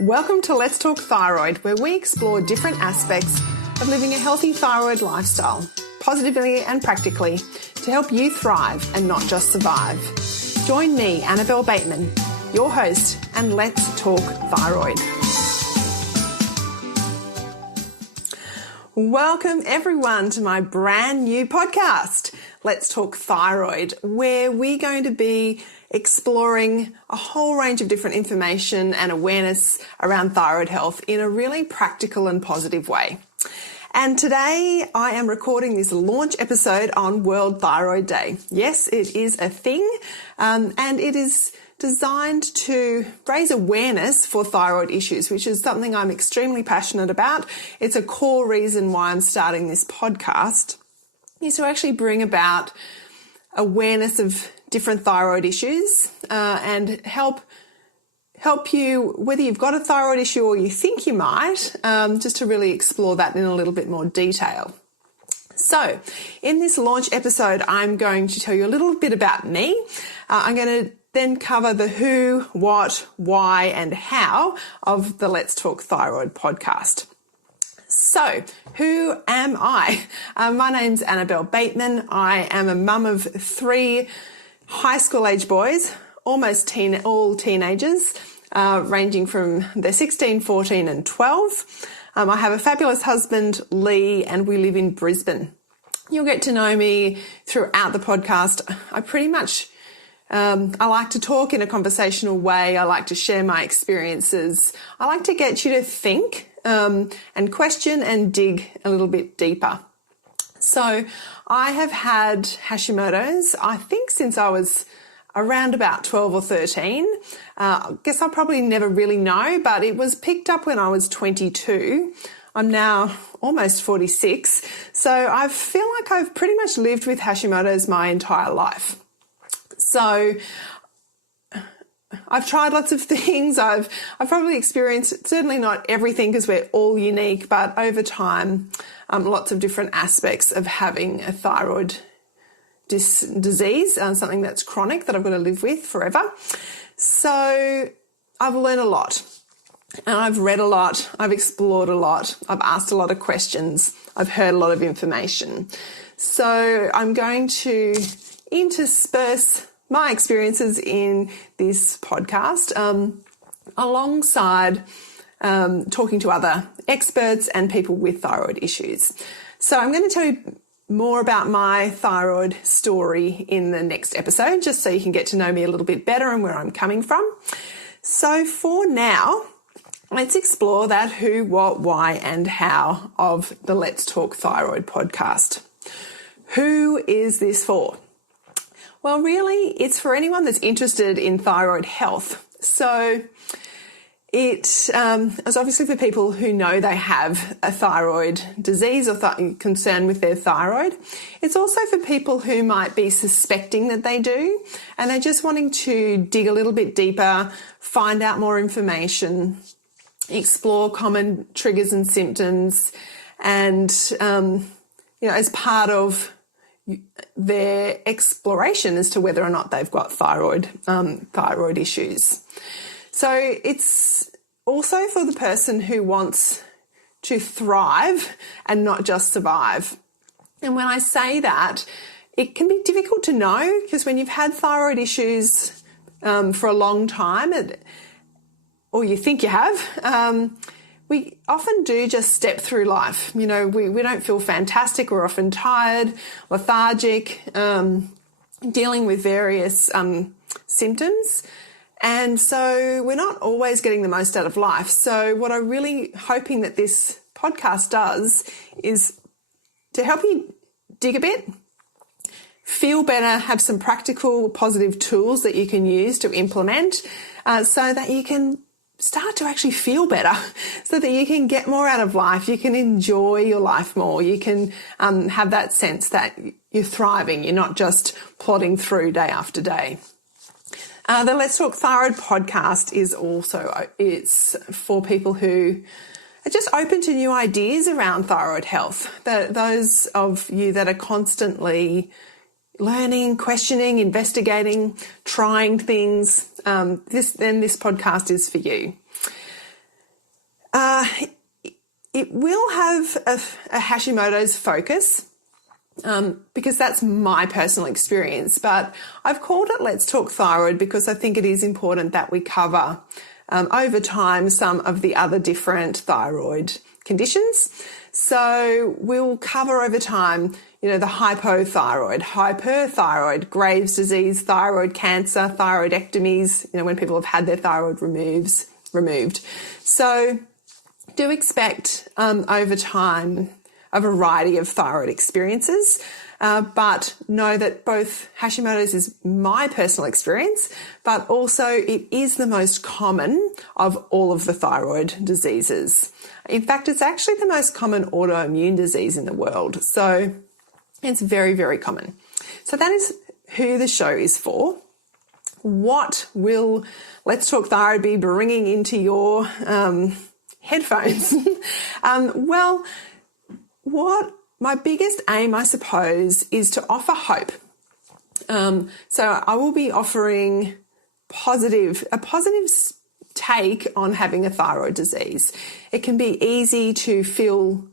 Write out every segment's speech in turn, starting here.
Welcome to Let's Talk Thyroid, where we explore different aspects of living a healthy thyroid lifestyle, positively and practically, to help you thrive and not just survive. Join me, Annabelle Bateman, your host, and Let's Talk Thyroid. Welcome everyone to my brand new podcast, Let's Talk Thyroid, where we're going to be exploring a whole range of different information and awareness around thyroid health in a really practical and positive way. And today I am recording this launch episode on World Thyroid Day. Yes, it is a thing, and it is designed to raise awareness for thyroid issues, which is something I'm extremely passionate about. It's a core reason why I'm starting this podcast, is to actually bring about awareness of different thyroid issues and help you, whether you've got a thyroid issue or you think you might, just to really explore that in a little bit more detail. So in this launch episode, I'm going to tell you a little bit about me. I'm going to then cover the who, what, why, and how of the Let's Talk Thyroid podcast. So, who am I? My name's Annabelle Bateman. I am a mum of 3 high school age boys, almost all teenagers, ranging from they're 16, 14 and 12. I have a fabulous husband, Lee, and we live in Brisbane. You'll get to know me throughout the podcast. I pretty much I like to talk in a conversational way. I like to share my experiences. I like to get you to think and question and dig a little bit deeper. So I have had Hashimoto's, I think, since I was around about 12 or 13. I guess I probably never really know, but it was picked up when I was 22. I'm now almost 46. So I feel like I've pretty much lived with Hashimoto's my entire life. So I've tried lots of things. I've probably experienced, certainly not everything because we're all unique, but over time, lots of different aspects of having a thyroid disease, something that's chronic that I've got to live with forever. So I've learned a lot and I've read a lot. I've explored a lot. I've asked a lot of questions. I've heard a lot of information. So I'm going to intersperse my experiences in this podcast alongside talking to other experts and people with thyroid issues. So I'm going to tell you more about my thyroid story in the next episode, just so you can get to know me a little bit better and where I'm coming from. So for now, let's explore that who, what, why, and how of the Let's Talk Thyroid podcast. Who is this for? Well, really, it's for anyone that's interested in thyroid health. So it's obviously for people who know they have a thyroid disease or concern with their thyroid. It's also for people who might be suspecting that they do, and they're just wanting to dig a little bit deeper, find out more information, explore common triggers and symptoms, and as part of their exploration as to whether or not they've got thyroid issues. So it's also for the person who wants to thrive and not just survive. And when I say that, it can be difficult to know, because when you've had thyroid issues for a long time, or you think you have, we often do just step through life. We don't feel fantastic. We're often tired, lethargic, dealing with various symptoms. And so we're not always getting the most out of life. So what I'm really hoping that this podcast does is to help you dig a bit, feel better, have some practical, positive tools that you can use to implement so that you can start to actually feel better, so that you can get more out of life. You can enjoy your life more. You can have that sense that you're thriving. You're not just plodding through day after day. The Let's Talk Thyroid podcast is also, it's for people who are just open to new ideas around thyroid health. Those of you that are constantly learning, questioning, investigating, trying things, this podcast is for you. It will have a Hashimoto's focus, because that's my personal experience. But I've called it Let's Talk Thyroid because I think it is important that we cover over time some of the other different thyroid conditions. So we'll cover over time, the hypothyroid, hyperthyroid, Graves' disease, thyroid cancer, thyroidectomies, when people have had their thyroid removed. So do expect over time a variety of thyroid experiences, but know that both Hashimoto's is my personal experience, but also it is the most common of all of the thyroid diseases. In fact, it's actually the most common autoimmune disease in the world. So it's very, very common. So that is who the show is for. What will Let's Talk Thyroid be bringing into your headphones? What my biggest aim, I suppose, is to offer hope. So I will be offering a positive take on having a thyroid disease. It can be easy to feel,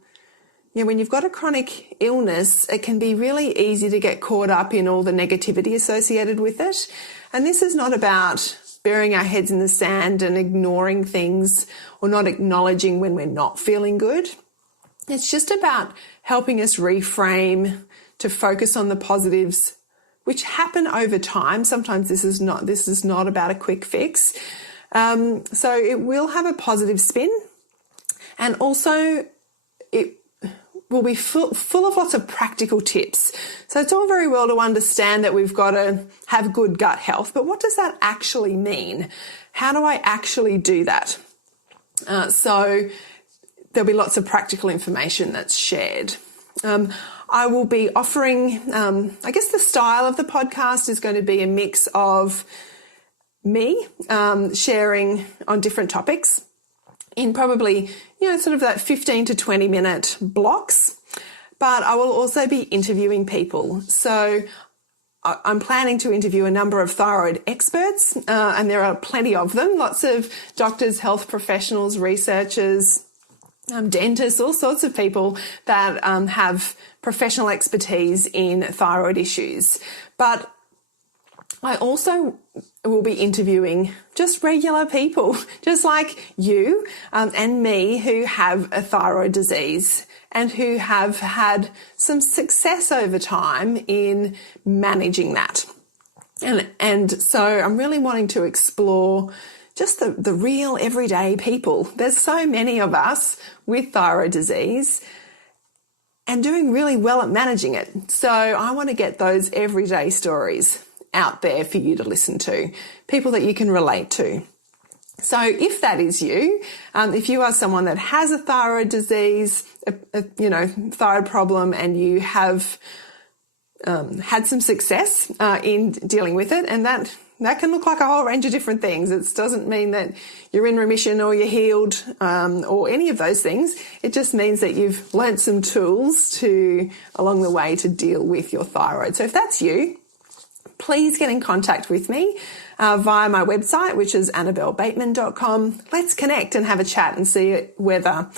when you've got a chronic illness, it can be really easy to get caught up in all the negativity associated with it. And this is not about burying our heads in the sand and ignoring things or not acknowledging when we're not feeling good. It's just about helping us reframe to focus on the positives, which happen over time. Sometimes this is not about a quick fix. So it will have a positive spin, and also it will be full of lots of practical tips. So it's all very well to understand that we've got to have good gut health, but what does that actually mean? How do I actually do that? So there'll be lots of practical information that's shared. I will be offering, I guess the style of the podcast is going to be a mix of me sharing on different topics in probably, sort of that 15 to 20 minute blocks. But I will also be interviewing people. So I'm planning to interview a number of thyroid experts, and there are plenty of them, lots of doctors, health professionals, researchers, dentists, all sorts of people that have professional expertise in thyroid issues. But I also will be interviewing just regular people, just like you and me, who have a thyroid disease and who have had some success over time in managing that. And so I'm really wanting to explore just the real everyday people. There's so many of us with thyroid disease and doing really well at managing it. So I want to get those everyday stories out there for you to listen to, people that you can relate to. So if that is you, if you are someone that has a thyroid disease, thyroid problem, and you have had some success in dealing with it, and that can look like a whole range of different things. It doesn't mean that you're in remission or you're healed or any of those things. It just means that you've learnt some tools along the way to deal with your thyroid. So if that's you, please get in contact with me via my website, which is annabellebateman.com. Let's connect and have a chat and see whether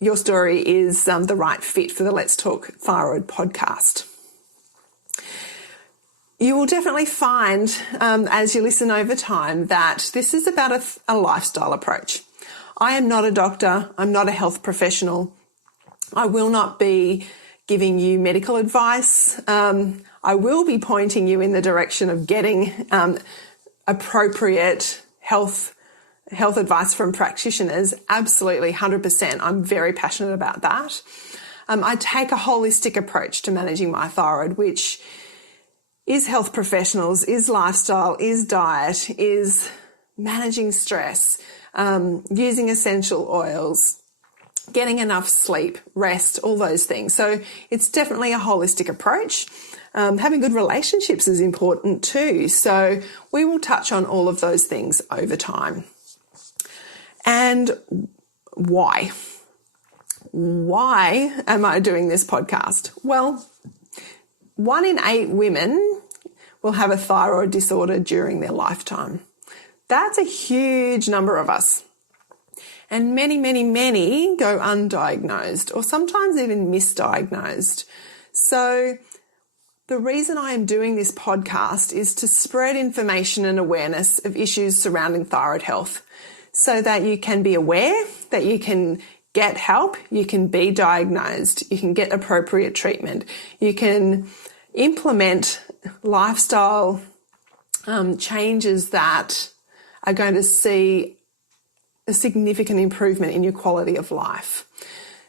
your story is the right fit for the Let's Talk Thyroid podcast. You will definitely find, as you listen over time, that this is about a lifestyle approach. I am not a doctor. I'm not a health professional. I will not be giving you medical advice. I will be pointing you in the direction of getting appropriate health advice from practitioners. Absolutely, 100%. I'm very passionate about that. I take a holistic approach to managing my thyroid, which is health professionals, is lifestyle, is diet, is managing stress, using essential oils, getting enough sleep, rest, all those things. So it's definitely a holistic approach. Having good relationships is important too. So we will touch on all of those things over time. And why? Why am I doing this podcast? Well, 1 in 8 women will have a thyroid disorder during their lifetime. That's a huge number of us. And many, many, many go undiagnosed or sometimes even misdiagnosed. So the reason I am doing this podcast is to spread information and awareness of issues surrounding thyroid health so that you can be aware, that you can get help, you can be diagnosed, you can get appropriate treatment, you can implement lifestyle changes that are going to see a significant improvement in your quality of life.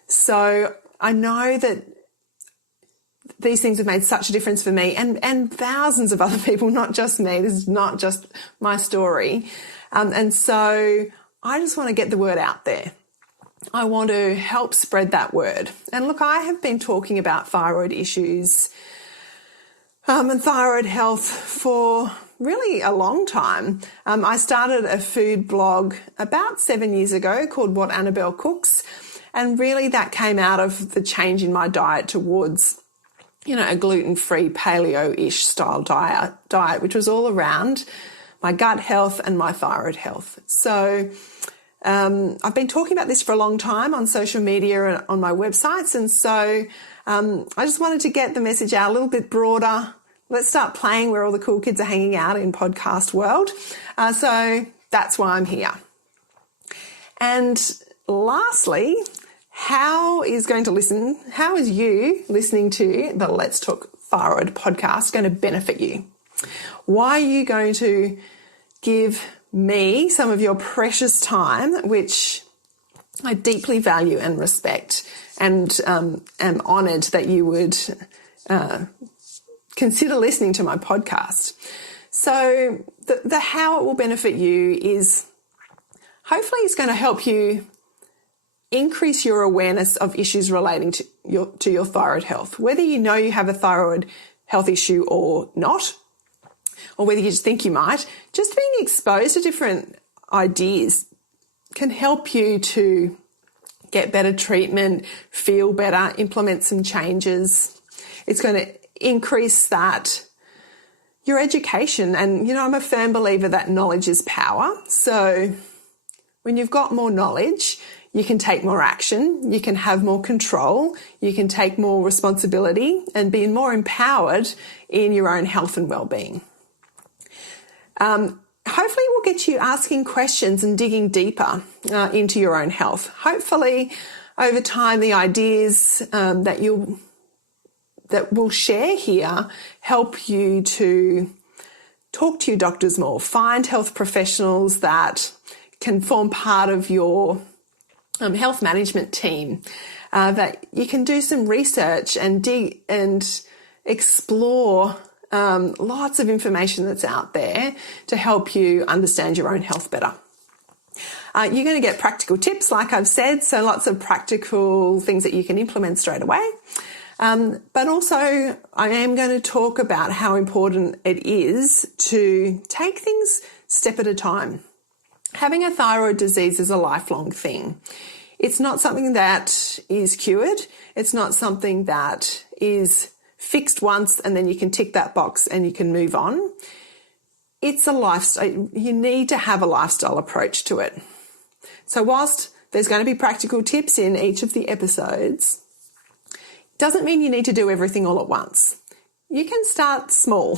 So I know that these things have made such a difference for me and thousands of other people, not just me. This is not just my story. And so I just want to get the word out there. I want to help spread that word. And look, I have been talking about thyroid issues and thyroid health for really a long time. I started a food blog about 7 years ago called What Annabelle Cooks. And really that came out of the change in my diet towards, a gluten-free paleo-ish style diet, which was all around my gut health and my thyroid health. So I've been talking about this for a long time on social media and on my websites. And so I just wanted to get the message out a little bit broader. Let's start playing where all the cool kids are hanging out in podcast world. So that's why I'm here. And lastly, how is you listening to the Let's Talk Thyroid podcast going to benefit you? Why are you going to give me some of your precious time, which I deeply value and respect, and am honoured that you would consider listening to my podcast? So the how it will benefit you is hopefully it's going to help you increase your awareness of issues relating to your thyroid health, whether you know you have a thyroid health issue or not, or whether you just think you might. Just being exposed to different ideas can help you to get better treatment, feel better, implement some changes. It's going to increase your education. And, I'm a firm believer that knowledge is power. So when you've got more knowledge, you can take more action, you can have more control, you can take more responsibility and be more empowered in your own health and well-being. Hopefully we'll get you asking questions and digging deeper into your own health. Hopefully over time the ideas that we'll share here help you to talk to your doctors more, find health professionals that can form part of your health management team, that you can do some research and dig and explore lots of information that's out there to help you understand your own health better. You're going to get practical tips, like I've said, so lots of practical things that you can implement straight away. But also I am going to talk about how important it is to take things step at a time. Having a thyroid disease is a lifelong thing. It's not something that is cured. It's not something that is fixed once and then you can tick that box and you can move on. It's a lifestyle. You need to have a lifestyle approach to it. So whilst there's going to be practical tips in each of the episodes, doesn't mean you need to do everything all at once. You can start small.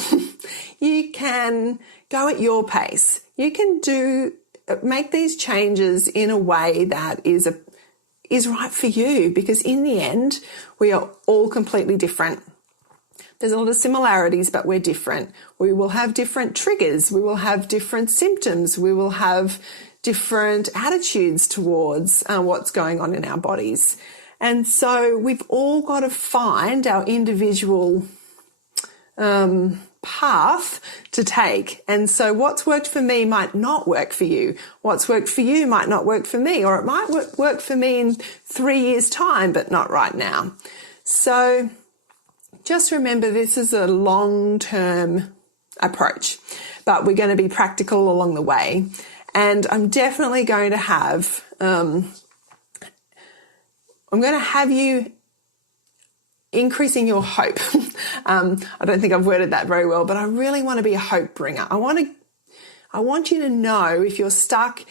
You can go at your pace. You can make these changes in a way that is right for you, because in the end, we are all completely different. There's a lot of similarities, but we're different. We will have different triggers. We will have different symptoms. We will have different attitudes towards what's going on in our bodies. And so we've all got to find our individual path to take. And so what's worked for me might not work for you. What's worked for you might not work for me, or it might work for me in 3 years' time, but not right now. So just remember, this is a long-term approach, but we're going to be practical along the way. And I'm definitely going to have, you increasing your hope. I don't think I've worded that very well, but I really want to be a hope bringer. I want you to know if you're stuck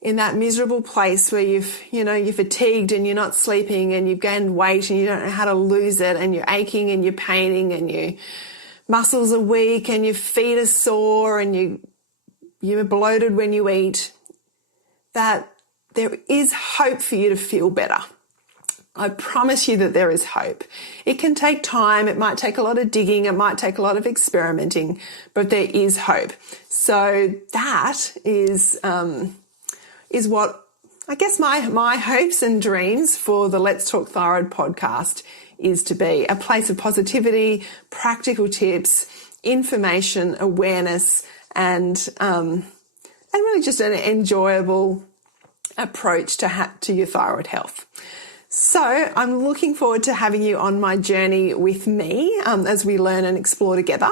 in that miserable place where you're fatigued and you're not sleeping and you've gained weight and you don't know how to lose it and you're aching and you're paining and your muscles are weak and your feet are sore and you're bloated when you eat, that there is hope for you to feel better. I promise you that there is hope. It can take time. It might take a lot of digging. It might take a lot of experimenting, but there is hope. So that is what I guess my hopes and dreams for the Let's Talk Thyroid podcast is to be: a place of positivity, practical tips, information, awareness, and really just an enjoyable approach to your thyroid health. So I'm looking forward to having you on my journey with me as we learn and explore together.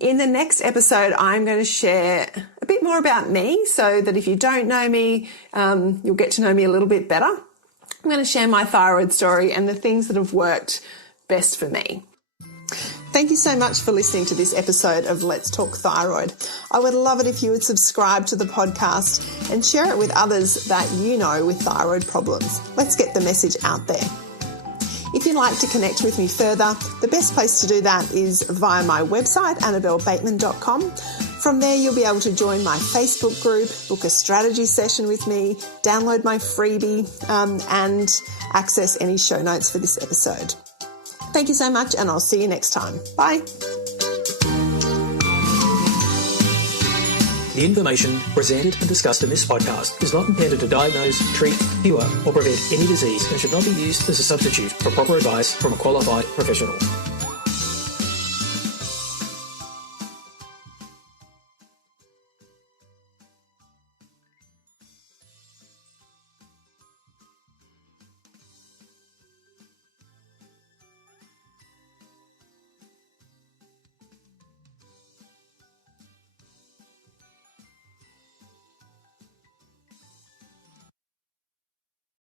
In the next episode, I'm going to share a bit more about me so that if you don't know me, you'll get to know me a little bit better. I'm going to share my thyroid story and the things that have worked best for me. Thank you so much for listening to this episode of Let's Talk Thyroid. I would love it if you would subscribe to the podcast and share it with others that you know with thyroid problems. Let's get the message out there. If you'd like to connect with me further, the best place to do that is via my website, annabellebateman.com. From there, you'll be able to join my Facebook group, book a strategy session with me, download my freebie, and access any show notes for this episode. Thank you so much, and I'll see you next time. Bye. The information presented and discussed in this podcast is not intended to diagnose, treat, cure, or prevent any disease and should not be used as a substitute for proper advice from a qualified professional.